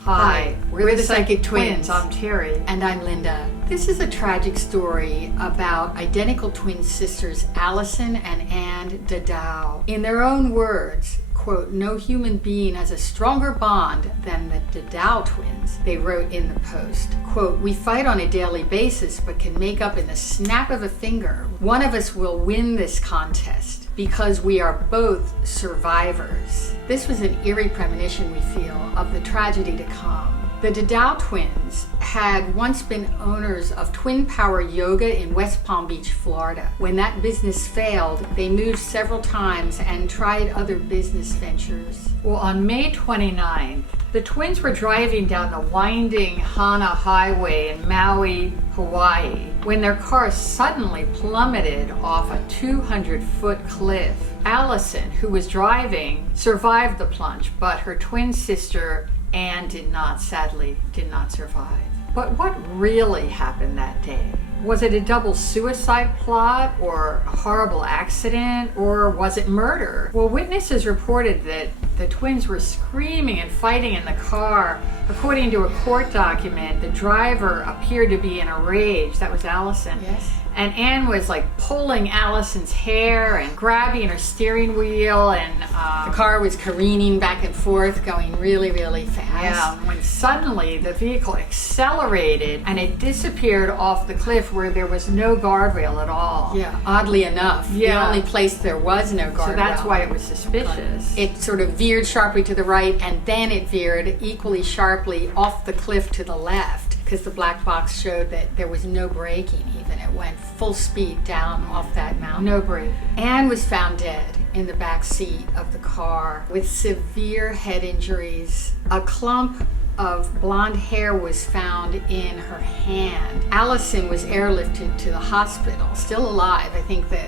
Hi, we're the Psychic Twins. I'm Terry. And I'm Linda. This is a tragic story about identical twin sisters Allison and Anne Dadao. In their own words, quote, "No human being has a stronger bond than the Dadao twins," they wrote in the post. Quote, "We fight on a daily basis but can make up in the snap of a finger. One of us will win this contest because we are both survivors." This was an eerie premonition, we feel, of the tragedy to come. The Dadao twins had once been owners of Twin Power Yoga in West Palm Beach, Florida. When that business failed, they moved several times and tried other business ventures. Well, on May 29th, the twins were driving down the winding Hana Highway in Maui, Hawaii, when their car suddenly plummeted off a 200-foot cliff. Allison, who was driving, survived the plunge, but her twin sister Anne sadly did not survive. But what really happened that day? Was it a double suicide plot or a horrible accident, or was it murder? Well, witnesses reported that the twins were screaming and fighting in the car. According to a court document, the driver appeared to be in a rage. That was Allison. Yes. And Anne was like pulling Allison's hair and grabbing her steering wheel, and the car was careening back and forth, going really, really fast. Yeah, when suddenly the vehicle accelerated and it disappeared off the cliff where there was no guardrail at all. Yeah, oddly enough, the only place there was no guardrail. So that's why it was suspicious. It sort of veered sharply to the right, and then it veered equally sharply off the cliff to the left, because the black box showed that there was no braking even. It went full speed down off that mountain. No brake. Anne was found dead in the back seat of the car with severe head injuries. A clump of blonde hair was found in her hand. Allison was airlifted to the hospital, still alive. I think the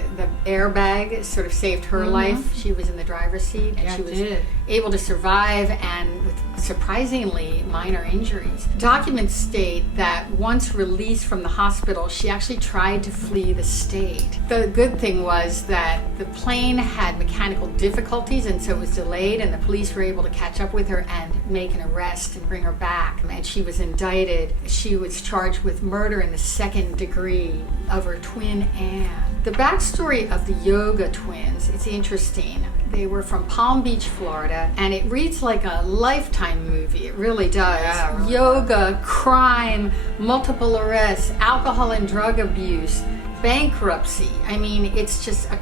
airbag sort of saved her life. She was in the driver's seat, and she was able to survive, and with surprisingly minor injuries. Documents state that once released from the hospital, she actually tried to flee the state. The good thing was that the plane had mechanical difficulties, and so it was delayed, and the police were able to catch up with her and make an arrest and bring her back. And she was indicted. She was charged with murder in the second degree of her twin Anne. The backstory of the Yoga twins, it's interesting. They were from Palm Beach, Florida, and it reads like a Lifetime movie. It really does. Yeah, really. Yoga, crime, multiple arrests, alcohol and drug abuse, bankruptcy. I mean, it's just a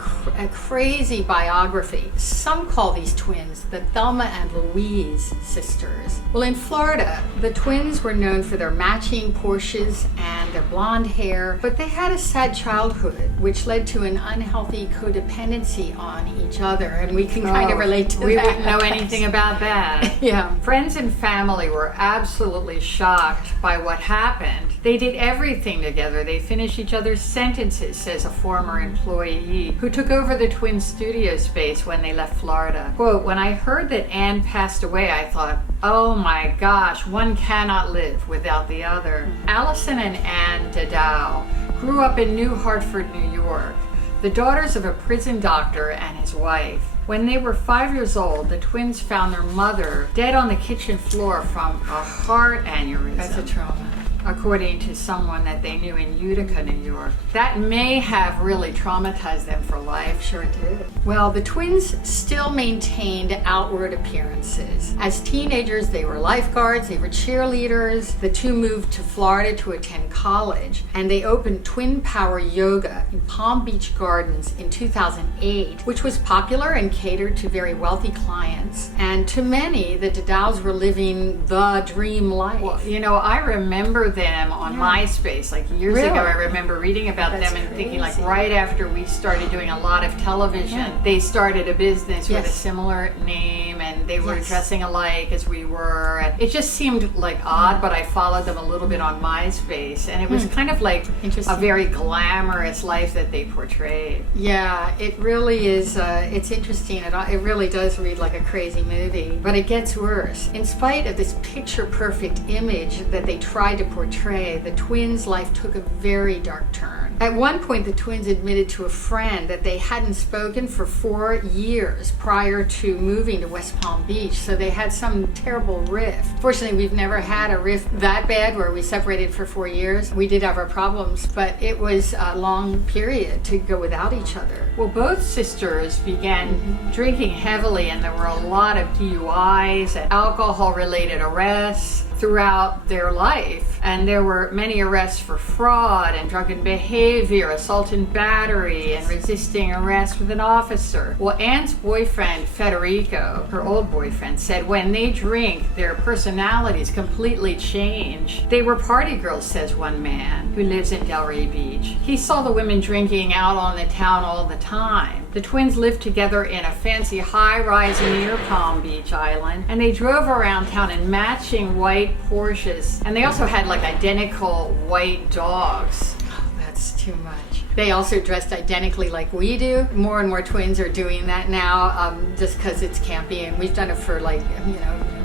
crazy biography. Some call these twins the Thelma and Louise sisters. Well, in Florida, the twins were known for their matching Porsches and their blonde hair, but they had a sad childhood, which led to an unhealthy codependency on each other, and we can kind of relate to that. We wouldn't know anything about that. Yeah. Friends and family were absolutely shocked by what happened. They did everything together. They finished each other's sentences, says a former employee who took over the twin studio space when they left Florida. Quote, "When I heard that Anne passed away, I thought, oh my gosh, one cannot live without the other." Allison and Anne Dadao grew up in New Hartford, New York, the daughters of a prison doctor and his wife. When they were 5 years old, the twins found their mother dead on the kitchen floor from a heart aneurysm. That's a trauma. According to someone that they knew in Utica, New York. That may have really traumatized them for life. Sure did. Well, the twins still maintained outward appearances. As teenagers, they were lifeguards, they were cheerleaders. The two moved to Florida to attend college, and they opened Twin Power Yoga in Palm Beach Gardens in 2008, which was popular and catered to very wealthy clients. And to many, the Dadaos were living the dream life. Well, you know, I remember them on MySpace like years ago. I remember reading about them and thinking, like, right after we started doing a lot of television, they started a business with a similar name, and they were dressing alike as we were. And it just seemed like odd, but I followed them a little bit on MySpace, and it was kind of like a very glamorous life that they portrayed. Yeah, it really is. It's interesting. It really does read like a crazy movie, but it gets worse. In spite of this picture-perfect image that they tried to portray, portray, the twins' life took a very dark turn. At one point, the twins admitted to a friend that they hadn't spoken for 4 years prior to moving to West Palm Beach, so they had some terrible rift. Fortunately, we've never had a rift that bad where we separated for 4 years. We did have our problems, but it was a long period to go without each other. Well, both sisters began drinking heavily, and there were a lot of DUIs and alcohol-related arrests throughout their life. And there were many arrests for fraud and drunken behavior, assault and battery, and resisting arrest with an officer. Well, Anne's boyfriend, Federico, her old boyfriend, said when they drink, their personalities completely change. They were party girls, says one man who lives in Delray Beach. He saw the women drinking out on the town all the time. The twins lived together in a fancy high-rise near Palm Beach Island, and they drove around town in matching white Porsches. And they also had like identical white dogs. Oh, that's too much. They also dressed identically like we do. More and more twins are doing that now, just because it's campy, and we've done it for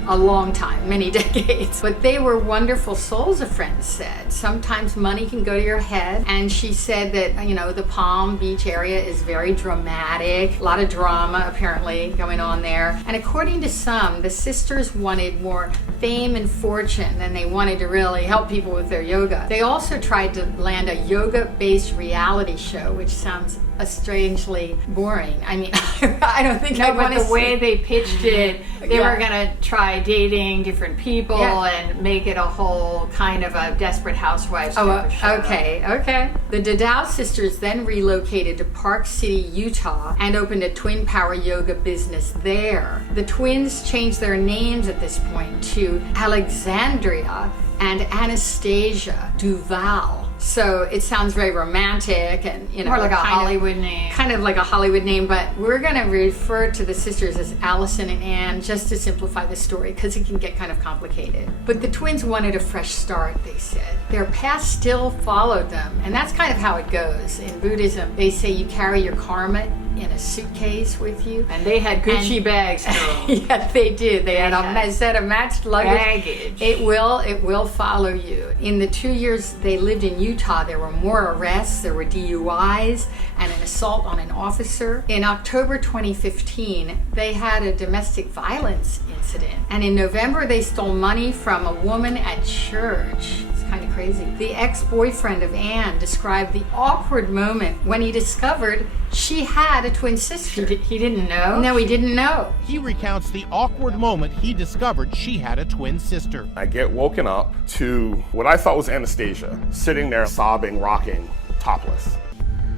a long time, many decades. But they were wonderful souls, a friend said. Sometimes money can go to your head. And she said that, the Palm Beach area is very dramatic. A lot of drama, apparently, going on there. And according to some, the sisters wanted more fame and fortune than they wanted to really help people with their yoga. They also tried to land a yoga-based reality show, which sounds strangely boring. I mean, I don't think I want to. But the way they pitched it, they were going to try dating different people and make it a whole kind of a Desperate Housewives type of show. Okay. The Dowdell sisters then relocated to Park City, Utah, and opened a twin power yoga business there. The twins changed their names at this point to Alexandria and Anastasia Duval. So it sounds very romantic and, more like a Hollywood name. Kind of like a Hollywood name, but we're going to refer to the sisters as Allison and Anne just to simplify the story because it can get kind of complicated. But the twins wanted a fresh start, they said. Their past still followed them, and that's kind of how it goes. In Buddhism, they say you carry your karma in a suitcase with you. And they had Gucci bags. Yeah, they did. They had a set of matched luggage. Baggage. It will follow you. In the 2 years they lived in Utah, there were more arrests, there were DUIs, and an assault on an officer. In October 2015, they had a domestic violence incident. And in November, they stole money from a woman at church. It's kind of crazy. The ex-boyfriend of Anne described the awkward moment when he discovered she had a twin sister. He didn't know? No, he didn't know. He recounts the awkward moment he discovered she had a twin sister. I get woken up to what I thought was Anastasia, sitting there sobbing, rocking, topless.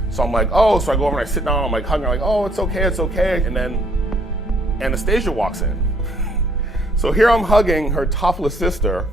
So I'm like, oh, so I go over and I sit down, I'm like hugging her, like, oh, it's okay. And then Anastasia walks in. So here I'm hugging her topless sister,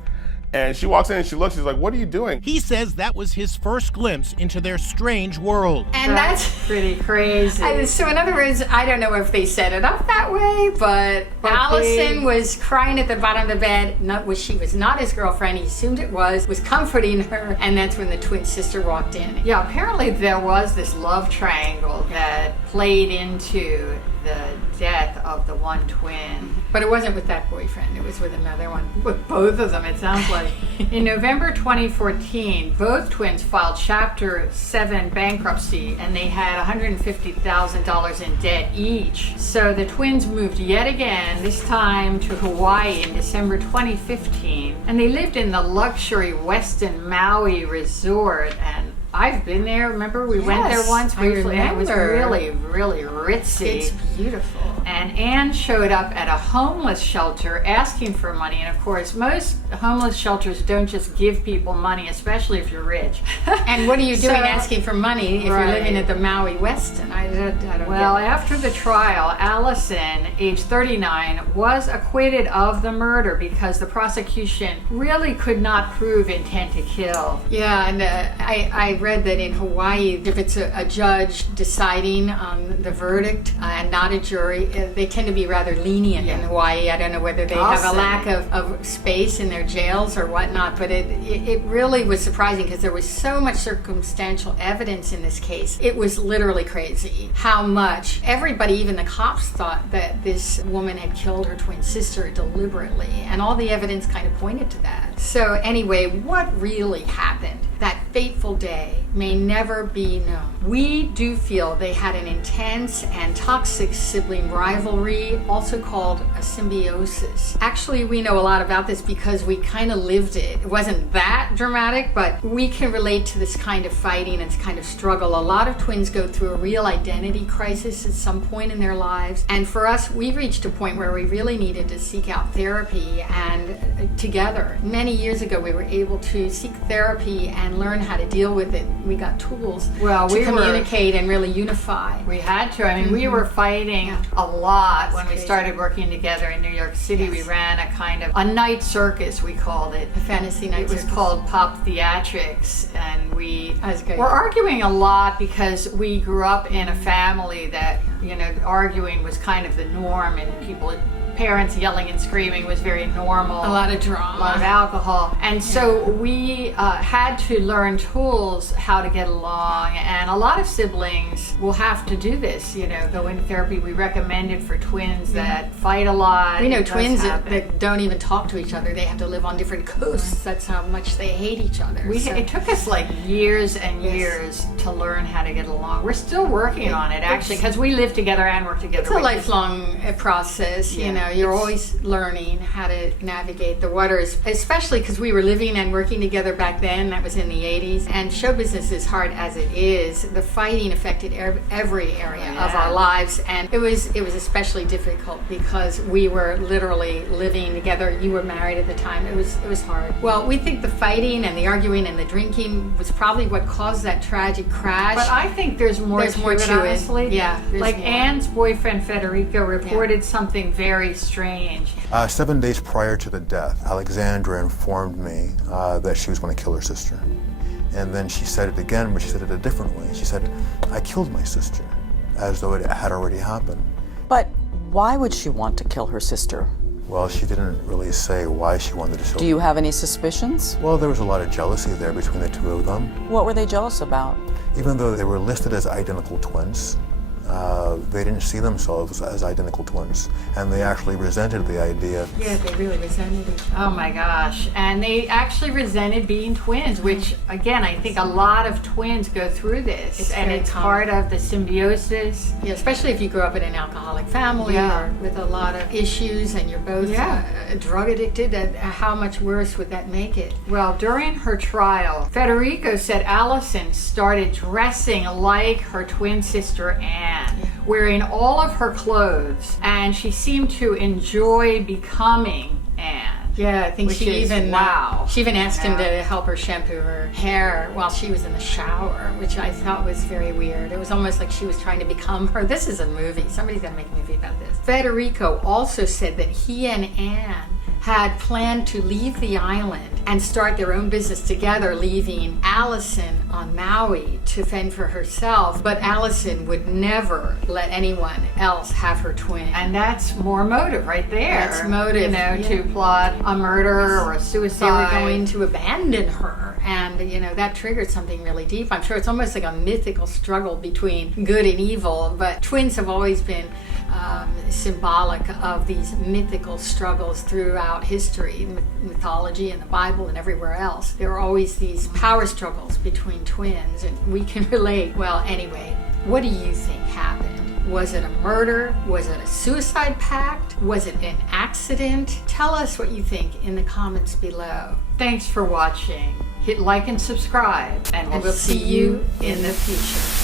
and she walks in and she looks, she's like, what are you doing? He says that was his first glimpse into their strange world. And that's pretty crazy. So in other words, I don't know if they set it up that way, but Allison was crying at the bottom of the bed. She was not his girlfriend. He assumed it was comforting her, and that's when the twin sister walked in. Yeah, apparently there was this love triangle that played into the death of the one twin. But it wasn't with that boyfriend, it was with another one. With both of them, it sounds like. In November 2014, both twins filed Chapter 7 bankruptcy, and they had $150,000 in debt each. So the twins moved yet again, this time to Hawaii in December 2015, and they lived in the luxury Westin Maui resort. And I've been there. Remember, we went there once briefly, and it was really, really ritzy. It's beautiful. And Anne showed up at a homeless shelter asking for money. And of course, most homeless shelters don't just give people money, especially if you're rich. And what are you doing asking for money if you're living at the Maui Westin? I don't Well, after the trial, Allison, age 39, was acquitted of the murder because the prosecution really could not prove intent to kill. Yeah, and I read that in Hawaii, if it's a judge deciding on the verdict and not a jury, they tend to be rather lenient in Hawaii. I don't know whether they have a lack of space in their jails or whatnot, but it really was surprising because there was so much circumstantial evidence in this case. It was literally crazy how much everybody, even the cops, thought that this woman had killed her twin sister deliberately, and all the evidence kind of pointed to that. So anyway, what really happened that fateful day may never be known. We do feel they had an intense and toxic sibling rivalry, also called a symbiosis. Actually, we know a lot about this because we kind of lived it. It wasn't that dramatic, but we can relate to this kind of fighting and this kind of struggle. A lot of twins go through a real identity crisis at some point in their lives. And for us, we reached a point where we really needed to seek out therapy, and together, many years ago, we were able to seek therapy and learn how to deal with it. We got tools to communicate and really unify. We had to. I mean, we were fighting a lot when we started working together in New York City. We ran a kind of a night circus, we called it. A fantasy night circus. It was called Pop Theatrics, and we were arguing a lot because we grew up in a family that, you know, arguing was kind of the norm, and parents yelling and screaming was very normal. A lot of drama. A lot of alcohol. And so we had to learn tools how to get along. And a lot of siblings will have to do this, you know, go into therapy. We recommend it for twins that fight a lot. We know twins that don't even talk to each other. They have to live on different coasts. That's how much they hate each other. It took us like years and years to learn how to get along. We're still working on it, actually, because we live together and work together. It's a lifelong process, you know. You're always learning how to navigate the waters, especially because we were living and working together back then. That was in the 80s. And show business, as hard as it is, the fighting affected every area of our lives. And it was especially difficult because we were literally living together. You were married at the time. It was hard. Well, we think the fighting and the arguing and the drinking was probably what caused that tragic crash. But I think there's more to it, honestly. Yeah. Like Anne's boyfriend, Federico, reported something very strange. 7 days prior to the death, Alexandra informed me that she was going to kill her sister. And then she said it again, but she said it a different way. She said, I killed my sister, as though it had already happened. But why would she want to kill her sister? Well, she didn't really say why she wanted to kill her. Do you have any suspicions? Well, there was a lot of jealousy there between the two of them. What were they jealous about? Even though they were listed as identical twins, they didn't see themselves as identical twins, and they actually resented the idea. Yeah, they really resented it. Oh my gosh. And they actually resented being twins, which, again, I think a lot of twins go through this. It's part of the symbiosis. Yeah, especially if you grew up in an alcoholic family or with a lot of issues and you're both drug addicted. How much worse would that make it? Well, during her trial, Federico said Allison started dressing like her twin sister Anne, wearing all of her clothes, and she seemed to enjoy becoming Anne. Yeah, I think she even asked him to help her shampoo her hair while she was in the shower, which I thought was very weird. It was almost like she was trying to become her. This is a movie. Somebody's got to make a movie about this. Federico also said that he and Anne had planned to leave the island and start their own business together, leaving Allison on Maui to fend for herself. But Allison would never let anyone else have her twin. And that's more motive right there. That's motive. You know, to plot a murder or a suicide. They were going to abandon her. And, you know, that triggered something really deep. I'm sure it's almost like a mythical struggle between good and evil. But twins have always been symbolic of these mythical struggles throughout history, mythology and the Bible and everywhere else. There are always these power struggles between twins, and we can relate. Well, anyway, what do you think happened? Was it a murder? Was it a suicide pact? Was it an accident? Tell us what you think in the comments below. Thanks for watching. Hit like and subscribe, and we'll see you in the future.